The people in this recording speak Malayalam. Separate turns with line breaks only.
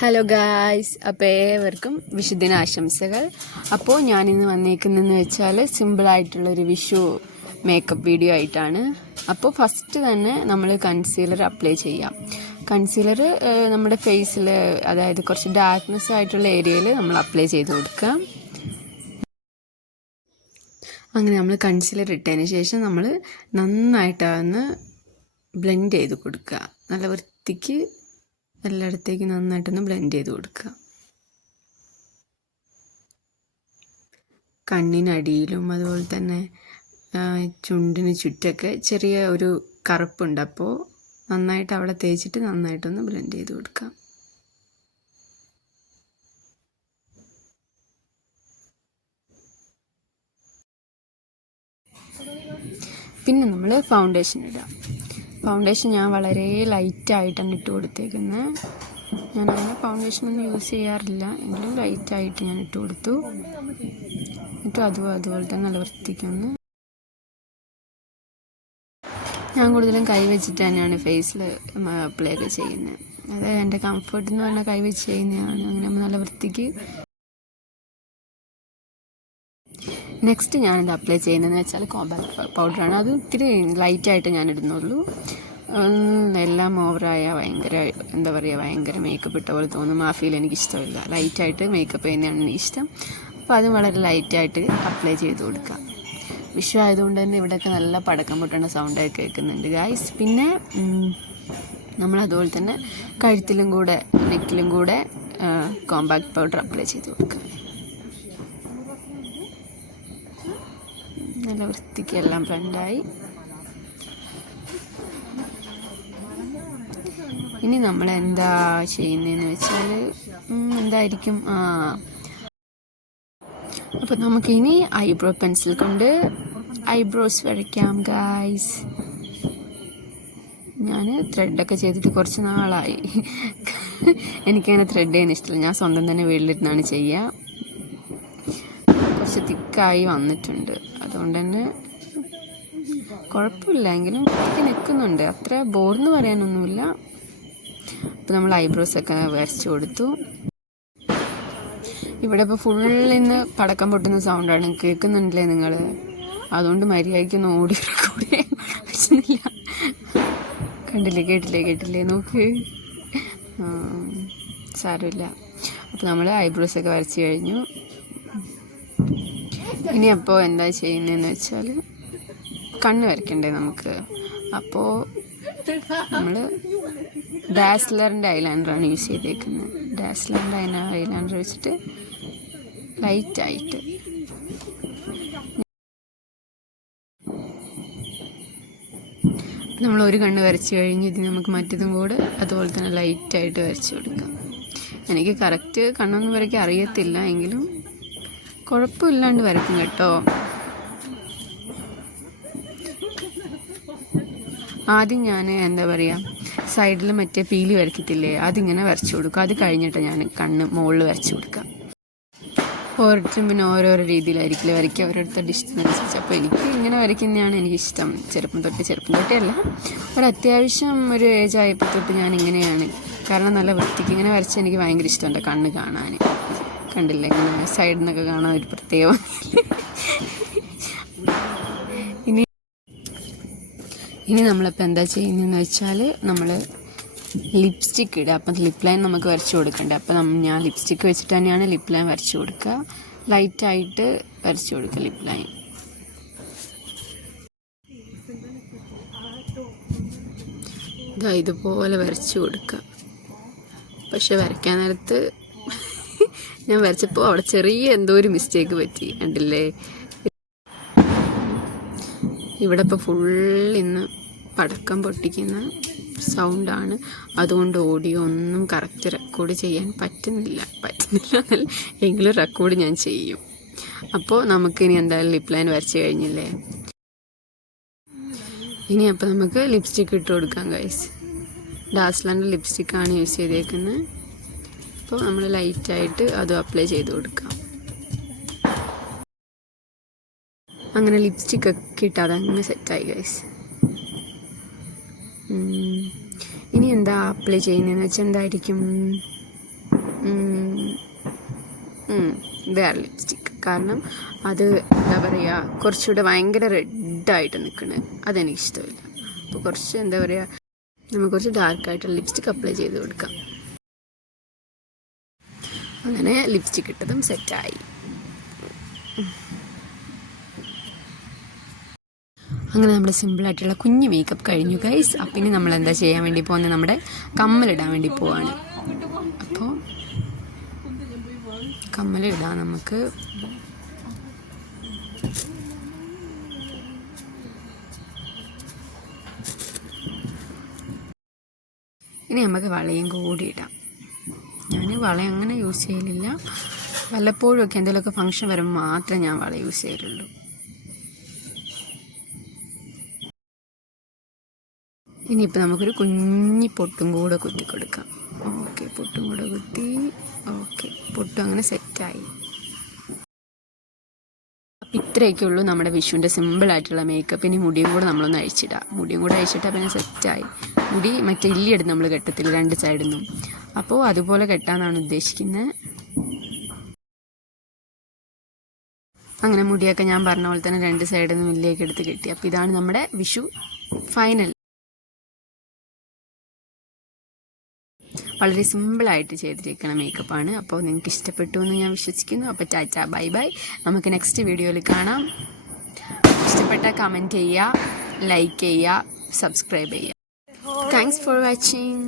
ഹലോ ഗായ്സ് അപ്പോൾ ഏവർക്കും വിഷുദിന ആശംസകൾ അപ്പോൾ ഞാനിന്ന് വന്നേക്കുന്നതെന്ന് വെച്ചാൽ സിമ്പിളായിട്ടുള്ളൊരു വിഷു മേക്കപ്പ് വീഡിയോ ആയിട്ടാണ്. അപ്പോൾ ഫസ്റ്റ് തന്നെ നമ്മൾ കൺസീലർ അപ്ലൈ ചെയ്യാം. കൺസീലർ നമ്മുടെ ഫേസിൽ അതായത് കുറച്ച് ഡാർക്ക്നെസ് ആയിട്ടുള്ള ഏരിയയിൽ നമ്മൾ അപ്ലൈ ചെയ്ത് കൊടുക്കാം. അങ്ങനെ നമ്മൾ കൺസീലർ ഇട്ടതിന് ശേഷം നമ്മൾ നന്നായിട്ട് അതൊന്ന് ബ്ലെൻഡ് ചെയ്ത് കൊടുക്കുക. നല്ല വൃത്തിക്ക് എല്ലായിടത്തേക്ക് നന്നായിട്ടൊന്ന് ബ്ലെൻഡ് ചെയ്ത് കൊടുക്കുക. കണ്ണിനടിയിലും അതുപോലെ തന്നെ ചുണ്ടിന് ചുറ്റൊക്കെ ചെറിയ ഒരു കറുപ്പുണ്ട്. അപ്പോൾ നന്നായിട്ട് അവിടെ തേച്ചിട്ട് നന്നായിട്ടൊന്ന് ബ്ലെൻഡ് ചെയ്ത് കൊടുക്കാം പിന്നെ നമ്മൾ ഫൗണ്ടേഷൻ ഇടാം. ഫൗണ്ടേഷൻ ഞാൻ വളരെ ലൈറ്റായിട്ടാണ് ഇട്ട് കൊടുത്തേക്കുന്നത് ഞാൻ അങ്ങനെ ഫൗണ്ടേഷൻ ഒന്നും യൂസ് ചെയ്യാറില്ല. എങ്കിലും ലൈറ്റായിട്ട് ഞാൻ ഇട്ട് കൊടുത്തു. എന്നിട്ട് അതും അതുപോലെ തന്നെ നല്ല വൃത്തിക്കൊന്ന് ഞാൻ കൂടുതലും കൈ വെച്ചിട്ട് തന്നെയാണ് ഫേസിൽ അപ്ലൈ ഒക്കെ ചെയ്യുന്നത് അതായത് എന്റെ കംഫർട്ട് എന്ന് പറഞ്ഞാൽ കൈ വെച്ച് ചെയ്യുന്നതാണ്. അങ്ങനെ നല്ല വൃത്തിക്ക് നെക്സ്റ്റ് ഞാനിത് അപ്ലൈ ചെയ്യുന്നതെന്ന് വെച്ചാൽ കോമ്പാക്ട് പൗഡറാണ് അത് ഇത്തിരി ലൈറ്റായിട്ട് ഞാൻ ഇടുന്നുള്ളൂ എല്ലാം ഓവറായ ഭയങ്കര എന്താ പറയുക ഭയങ്കര മേക്കപ്പ് ഇട്ട പോലെ തോന്നും. ആ ഫീൽ എനിക്ക് ഇഷ്ടമില്ല ലൈറ്റായിട്ട് മേക്കപ്പ് ചെയ്യുന്നതാണ് എനിക്കിഷ്ടം. അപ്പോൾ അത് വളരെ ലൈറ്റായിട്ട് അപ്ലൈ ചെയ്ത് കൊടുക്കുക. വിഷു ആയതുകൊണ്ട് തന്നെ ഇവിടെയൊക്കെ നല്ല പടക്കം പൊട്ടേണ്ട സൗണ്ടൊക്കെ കേൾക്കുന്നുണ്ട് ഗായ്സ് പിന്നെ നമ്മൾ അതുപോലെ തന്നെ കഴുത്തിലും കൂടെ നെക്കിലും കൂടെ കോമ്പാക്ട് പൗഡർ അപ്ലൈ ചെയ്ത് കൊടുക്കുക. നല്ല വൃത്തിക്ക് എല്ലാം ഇനി നമ്മൾ എന്താ ചെയ്യുന്നതെന്ന് വെച്ചാൽ എന്തായിരിക്കും? ആ. നമുക്ക് നമുക്കിനി ഐബ്രോ പെൻസിൽ കൊണ്ട് ഐബ്രോസ് വരയ്ക്കാം ഗായ്സ് ഞാൻ ത്രെഡൊക്കെ ചെയ്തിട്ട് കുറച്ച് നാളായി. എനിക്കങ്ങനെ ത്രെഡ് ചെയ്യാൻ ഇഷ്ടമില്ല ഞാൻ സ്വന്തം തന്നെ വീട്ടിലിരുന്നാണ് ചെയ്യുക. കുറച്ച് തിക്കായി വന്നിട്ടുണ്ട്. അതുകൊണ്ട് തന്നെ കുഴപ്പമില്ല. എങ്കിലും എനിക്ക് നിൽക്കുന്നുണ്ട്. അത്ര ബോർന്ന് പറയാനൊന്നുമില്ല. അപ്പോൾ നമ്മൾ ഐബ്രോസ് ഒക്കെ വരച്ചു കൊടുത്തു. ഇവിടെ ഇപ്പോൾ ഫുള്ളിൽ നിന്ന് പടക്കം പൊട്ടുന്ന സൗണ്ടാണ് കേൾക്കുന്നുണ്ടല്ലേ നിങ്ങൾ? അതുകൊണ്ട് മര്യാദയ്ക്ക് ഒന്ന് ഓടി കൂടെ. കണ്ടില്ലേ? കേട്ടില്ലേ? കേട്ടില്ലേ? നോക്ക്. സാരമില്ല. അപ്പോൾ നമ്മൾ ഐബ്രോസ് ഒക്കെ വരച്ച് കഴിഞ്ഞു. ഇനി അപ്പോൾ എന്താ ചെയ്യുന്നതെന്ന് വെച്ചാൽ കണ്ണ് വരയ്ക്കണ്ടേ നമുക്ക്? അപ്പോൾ നമ്മൾ ഡാസ്ലറിന്റെ ഐലാൻഡറാണ് യൂസ് ചെയ്തേക്കുന്നത്. ഡാസ്ലറിന്റെ ഐലാൻഡർ വെച്ചിട്ട് ലൈറ്റ് ആയിട്ട്. നമ്മൾ ഒരു കണ്ണ് വരച്ച് കഴിഞ്ഞ് ഇത് നമുക്ക് മറ്റതും കൂടെ അതുപോലെ തന്നെ ലൈറ്റായിട്ട് വരച്ച് കൊടുക്കാം. എനിക്ക് കറക്റ്റ് കണ്ണൊന്നും വരയ്ക്കാൻ അറിയത്തില്ല എങ്കിലും കുഴപ്പമില്ലാണ്ട് വരക്കും കേട്ടോ. ആദ്യം ഞാൻ എന്താ പറയുക സൈഡിൽ മറ്റേ പീലി വരയ്ക്കത്തില്ലേ അതിങ്ങനെ വരച്ചു കൊടുക്കും. അത് കഴിഞ്ഞിട്ട് ഞാൻ കണ്ണ് മുകളിൽ വരച്ചു കൊടുക്കാം ഓരോരുത്തരും പിന്നെ ഓരോരോ രീതിയിലായിരിക്കില്ല വരയ്ക്കുക. ഓരോരുത്തരുടെ ഇഷ്ടത്തിനനുസരിച്ച് അപ്പോൾ എനിക്ക് ഇങ്ങനെ വരയ്ക്കുന്നതാണ് എനിക്കിഷ്ടം. ചെറുപ്പം തൊട്ട് ചെറുപ്പം തൊട്ടേ അല്ല. ഒരു അത്യാവശ്യം ഒരു ഏജ് ആയപ്പോൾ തൊട്ട് ഞാൻ ഇങ്ങനെയാണ് കാരണം നല്ല വൃത്തിക്ക് ഇങ്ങനെ വരച്ച് എനിക്ക് ഭയങ്കര ഇഷ്ടമുണ്ട് കണ്ണ് കാണാൻ കണ്ടില്ലേ? ഇങ്ങനെ സൈഡിൽ നിന്നൊക്കെ കാണാൻ ഒരു പ്രത്യേക ഇനി ഇനി നമ്മളിപ്പോൾ എന്താ ചെയ്യുന്നതെന്ന് വെച്ചാൽ നമ്മൾ ലിപ്സ്റ്റിക്ക് ഇടുക. അപ്പം ലിപ് ലൈൻ നമുക്ക് വരച്ച് കൊടുക്കണ്ടേ? അപ്പം നമ്മൾ ഞാൻ ലിപ്സ്റ്റിക്ക് വെച്ചിട്ട് തന്നെയാണ് ലിപ് ലൈൻ വരച്ച് കൊടുക്കുക. ലൈറ്റായിട്ട് വരച്ച് കൊടുക്കുക ലിപ് ലൈൻ ഇതാ ഇതുപോലെ വരച്ച് കൊടുക്കുക. പക്ഷെ വരയ്ക്കാൻ നേരത്ത് ഞാൻ വരച്ചപ്പോൾ അവിടെ ചെറിയ എന്തോ ഒരു മിസ്റ്റേക്ക് പറ്റി. കണ്ടില്ലേ? ഇവിടെ ഇപ്പോൾ ഫുൾ ഇന്ന് പടക്കം പൊട്ടിക്കുന്ന സൗണ്ടാണ് അതുകൊണ്ട് ഓഡിയോ ഒന്നും കറക്റ്റ് റെക്കോർഡ് ചെയ്യാൻ പറ്റുന്നില്ല. പറ്റുന്നില്ല എങ്കിലും റെക്കോർഡ് ഞാൻ ചെയ്യും. അപ്പോൾ നമുക്കിനി എന്തായാലും ലിപ്പ് ലൈൻ വരച്ച് കഴിഞ്ഞില്ലേ? ഇനി അപ്പോൾ നമുക്ക് ലിപ്സ്റ്റിക്ക് ഇട്ട് കൊടുക്കാം ഗൈസ് ഡാസ്ലാന്റെ ലിപ്സ്റ്റിക്കാണ് യൂസ് ചെയ്തേക്കുന്നത് അപ്പോൾ നമ്മൾ ലൈറ്റായിട്ട് അത് അപ്ലൈ ചെയ്ത് കൊടുക്കാം. അങ്ങനെ ലിപ്സ്റ്റിക് ഒക്കെ ഇട്ട് അതങ്ങ് സെറ്റായി ഗൈസ് ഇനി എന്താ അപ്ലൈ ചെയ്യുന്നതെന്ന് വെച്ചാൽ എന്തായിരിക്കും? വേറെ ലിപ്സ്റ്റിക്. കാരണം അത് എന്താ പറയുക കുറച്ചുകൂടെ ഭയങ്കര റെഡായിട്ട് നിൽക്കുന്നത് അതെനിക്കിഷ്ടമില്ല. അപ്പോൾ കുറച്ച് എന്താ പറയുക നമുക്ക് കുറച്ച് ഡാർക്കായിട്ടുള്ള ലിപ്സ്റ്റിക് അപ്ലൈ ചെയ്ത് കൊടുക്കാം. അങ്ങനെ ലിപ്സ്റ്റിക് ഇട്ടതും സെറ്റായി അങ്ങനെ നമ്മുടെ സിമ്പിളായിട്ടുള്ള കുഞ്ഞ് മേക്കപ്പ് കഴിഞ്ഞു ഗൈസ് അപ്പം ഇനി നമ്മൾ എന്താ ചെയ്യാൻ വേണ്ടി പോകുന്നത്? നമ്മുടെ കമ്മലിടാൻ വേണ്ടി പോവാണ്. അപ്പോൾ കമ്മലിടാം നമുക്ക്. ഇനി നമുക്ക് വളയും കൂടി ഇടാം. ഞാൻ വള അങ്ങനെ യൂസ് ചെയ്യലില്ല. വല്ലപ്പോഴുമൊക്കെ എന്തെങ്കിലുമൊക്കെ ഫങ്ഷൻ വരുമ്പോൾ മാത്രമേ ഞാൻ വള യൂസ് ചെയ്യലുള്ളൂ. ഇനിയിപ്പോൾ നമുക്കൊരു കുഞ്ഞി പൊട്ടും കൂടെ കുത്തി കൊടുക്കാം. ഓക്കെ പൊട്ടും കൂടെ കുത്തി. ഓക്കെ പൊട്ടും അങ്ങനെ സെറ്റായി ഇത്രയൊക്കെ ഉള്ളൂ നമ്മുടെ വിഷുവിന്റെ സിമ്പിളായിട്ടുള്ള മേക്കപ്പ് ഇനി മുടിയും കൂടെ നമ്മളൊന്ന് അഴിച്ചിടാം. മുടിയും കൂടെ അഴിച്ചിട്ടാൽ പിന്നെ സെറ്റായി മുടി മറ്റേ ഇല്ലിയെടുത്ത് നമ്മൾ കെട്ടത്തില്ല രണ്ട് സൈഡിൽ നിന്നും അപ്പോൾ അതുപോലെ കെട്ടാന്നാണ് ഉദ്ദേശിക്കുന്നത് അങ്ങനെ മുടിയൊക്കെ ഞാൻ പറഞ്ഞ പോലെ തന്നെ രണ്ട് സൈഡിൽ നിന്നും ഇല്ലിയൊക്കെ എടുത്ത് കെട്ടി. അപ്പോൾ ഇതാണ് നമ്മുടെ വിഷു ഫൈനൽ വളരെ സിമ്പിളായിട്ട് ചെയ്തിരിക്കുന്ന മേക്കപ്പാണ് അപ്പോൾ നിങ്ങൾക്ക് ഇഷ്ടപ്പെട്ടു എന്ന് ഞാൻ വിശ്വസിക്കുന്നു. അപ്പോൾ ചാച്ച ബൈ ബൈ. നമുക്ക് നെക്സ്റ്റ് വീഡിയോയിൽ കാണാം. ഇഷ്ടപ്പെട്ട കമന്റ് ചെയ്യുക ലൈക്ക് ചെയ്യുക സബ്സ്ക്രൈബ് ചെയ്യുക. Thanks for watching